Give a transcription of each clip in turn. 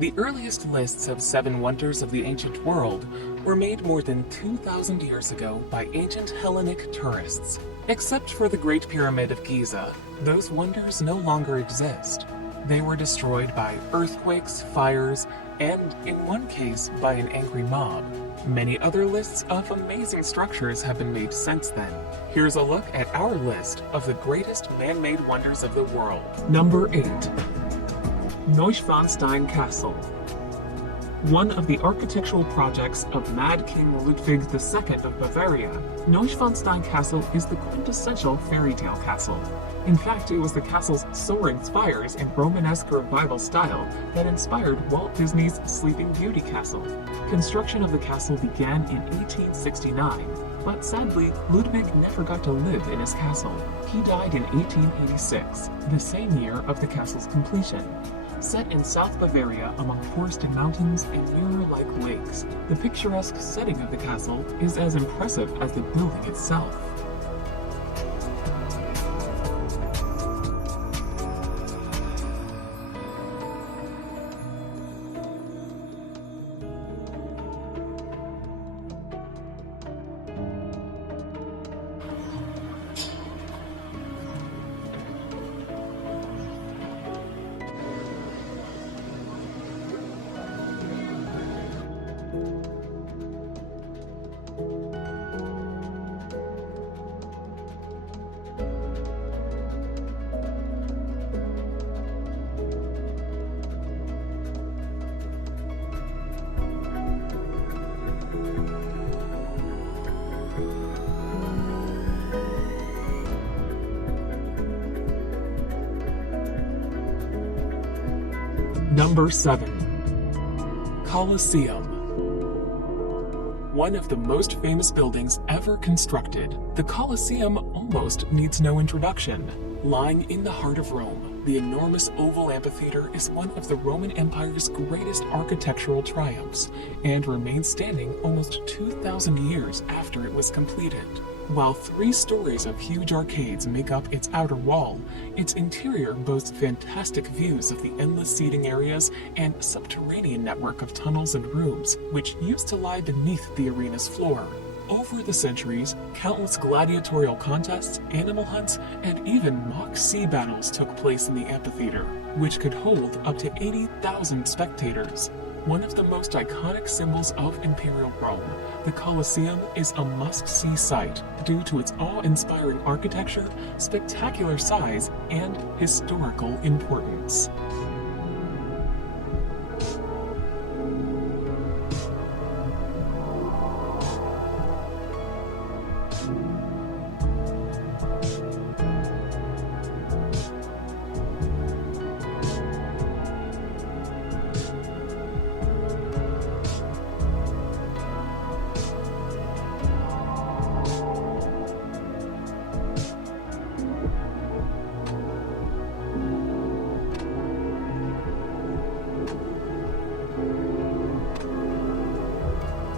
The earliest lists of 7 wonders of the ancient world were made more than 2,000 years ago by ancient Hellenic tourists. Except for the Great Pyramid of Giza, those wonders no longer exist. They were destroyed by earthquakes, fires, and, in one case, by an angry mob. Many other lists of amazing structures have been made since then. Here's a look at our list of the greatest man-made wonders of the world. Number 8. Neuschwanstein Castle. One of the architectural projects of Mad King Ludwig II of Bavaria, Neuschwanstein Castle is the quintessential fairy tale castle. In fact, it was the castle's soaring spires and Romanesque revival style that inspired Walt Disney's Sleeping Beauty castle. Construction of the castle began in 1869, but sadly, Ludwig never got to live in his castle. He died in 1886, the same year of the castle's completion. Set in South Bavaria among forested mountains and mirror-like lakes, the picturesque setting of the castle is as impressive as the building itself. Number 7. Colosseum. One of the most famous buildings ever constructed, the Colosseum almost needs no introduction. Lying in the heart of Rome, the enormous oval amphitheater is one of the Roman Empire's greatest architectural triumphs and remains standing almost 2,000 years after it was completed. While 3 stories of huge arcades make up its outer wall, its interior boasts fantastic views of the endless seating areas and subterranean network of tunnels and rooms, which used to lie beneath the arena's floor. Over the centuries, countless gladiatorial contests, animal hunts, and even mock sea battles took place in the amphitheater, which could hold up to 80,000 spectators. One of the most iconic symbols of Imperial Rome, the Colosseum is a must-see sight due to its awe-inspiring architecture, spectacular size, and historical importance.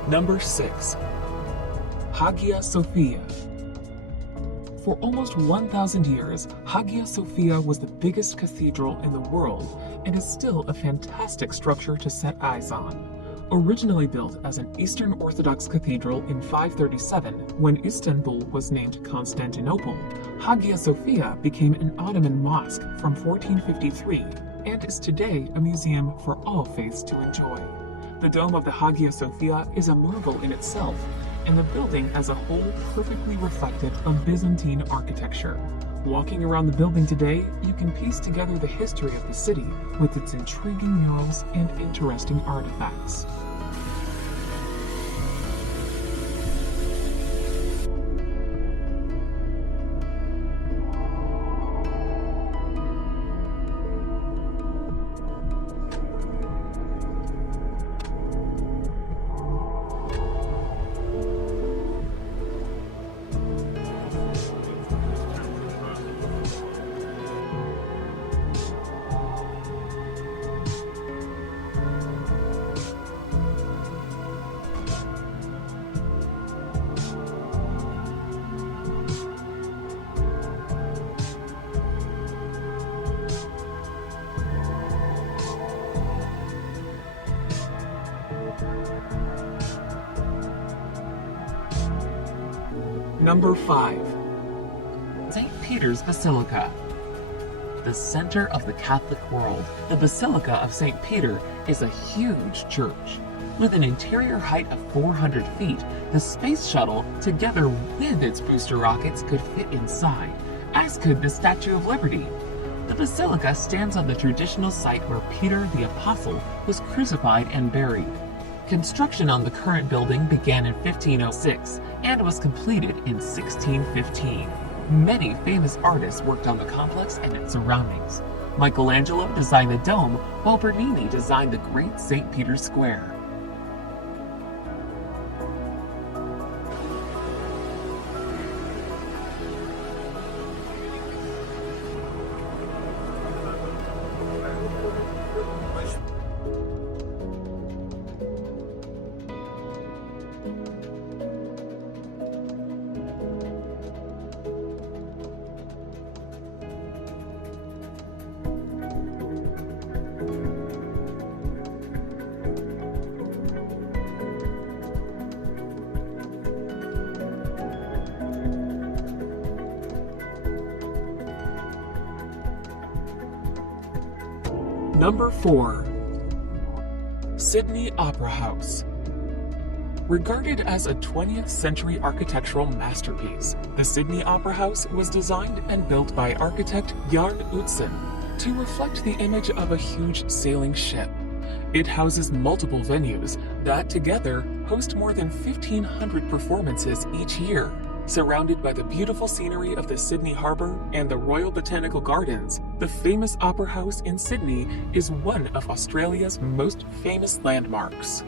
Number 6. Hagia Sophia. For almost 1,000 years, Hagia Sophia was the biggest cathedral in the world and is still a fantastic structure to set eyes on. Originally built as an Eastern Orthodox cathedral in 537, when Istanbul was named Constantinople, Hagia Sophia became an Ottoman mosque from 1453 and is today a museum for all faiths to enjoy. The dome of the Hagia Sophia is a marvel in itself, and the building as a whole perfectly reflected of Byzantine architecture. Walking around the building today, you can piece together the history of the city with its intriguing murals and interesting artifacts. Number 5. St. Peter's Basilica. The center of the Catholic world, the Basilica of St. Peter is a huge church. With an interior height of 400 feet, the space shuttle, together with its booster rockets, could fit inside, as could the Statue of Liberty. The basilica stands on the traditional site where Peter the Apostle was crucified and buried. Construction on the current building began in 1506 and was completed in 1615. Many famous artists worked on the complex and its surroundings. Michelangelo designed the dome, while Bernini designed the Great St. Peter's Square. Number 4. Sydney Opera House. Regarded as a 20th century architectural masterpiece, the Sydney Opera House was designed and built by architect Jarl Utzon to reflect the image of a huge sailing ship. It houses multiple venues that together host more than 1,500 performances each year. Surrounded by the beautiful scenery of the Sydney Harbour and the Royal Botanical Gardens, the famous Opera House in Sydney is one of Australia's most famous landmarks.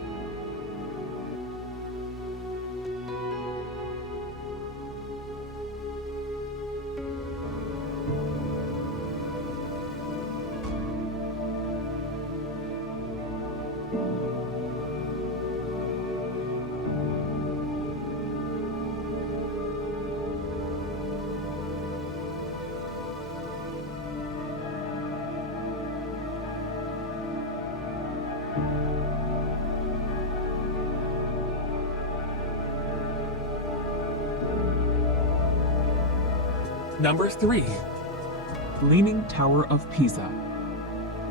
Number 3. Leaning Tower of Pisa.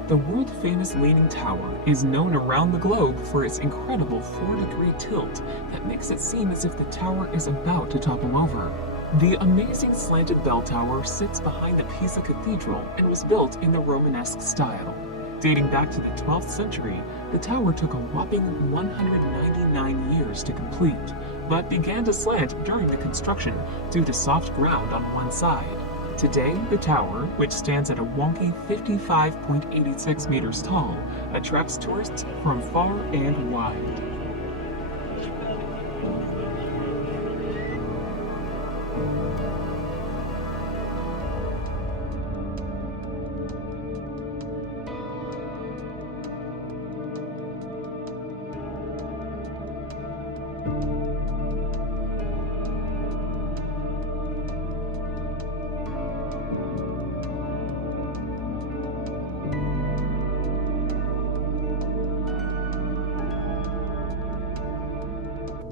The world-famous Leaning Tower is known around the globe for its incredible 4-degree tilt that makes it seem as if the tower is about to topple over. The amazing slanted bell tower sits behind the Pisa Cathedral and was built in the Romanesque style. Dating back to the 12th century, the tower took a whopping 199 years to complete, but began to slant during the construction due to soft ground on one side. Today, the tower, which stands at a wonky 55.86 meters tall, attracts tourists from far and wide.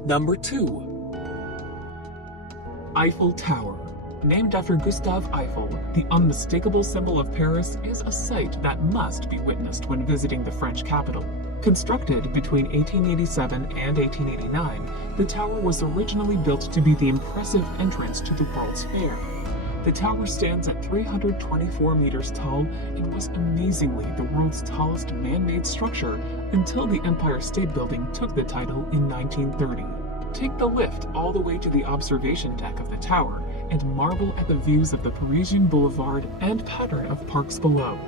Number 2. Eiffel Tower. Named after Gustave Eiffel, the unmistakable symbol of Paris is a sight that must be witnessed when visiting the French capital. Constructed between 1887 and 1889, the tower was originally built to be the impressive entrance to the World's Fair. The tower stands at 324 meters tall and was amazingly the world's tallest man-made structure until the Empire State Building took the title in 1930. Take the lift all the way to the observation deck of the tower and marvel at the views of the Parisian boulevard and pattern of parks below.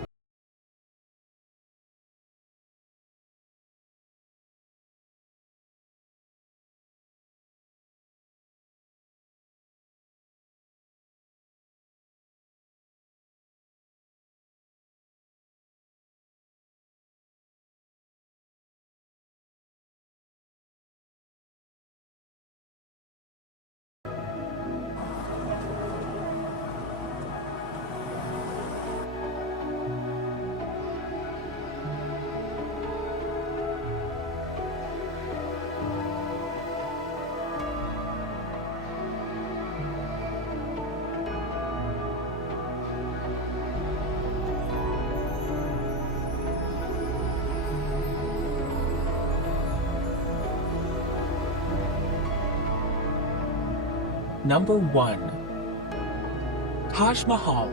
Number 1. Taj Mahal.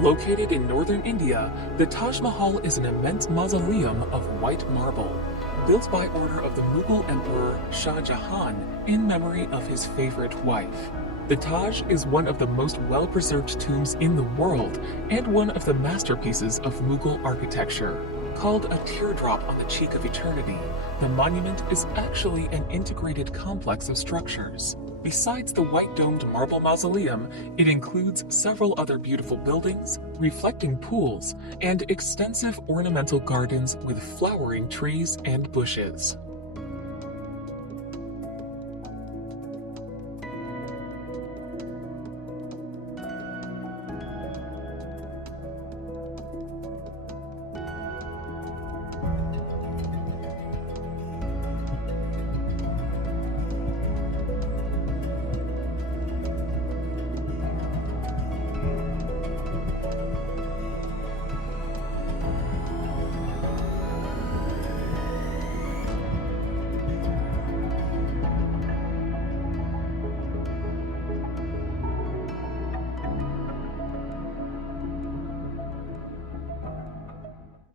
Located in northern India, the Taj Mahal is an immense mausoleum of white marble, built by order of the Mughal Emperor Shah Jahan in memory of his favorite wife. The Taj is one of the most well-preserved tombs in the world and one of the masterpieces of Mughal architecture. Called a teardrop on the cheek of eternity, the monument is actually an integrated complex of structures. Besides the white-domed marble mausoleum, it includes several other beautiful buildings, reflecting pools, and extensive ornamental gardens with flowering trees and bushes.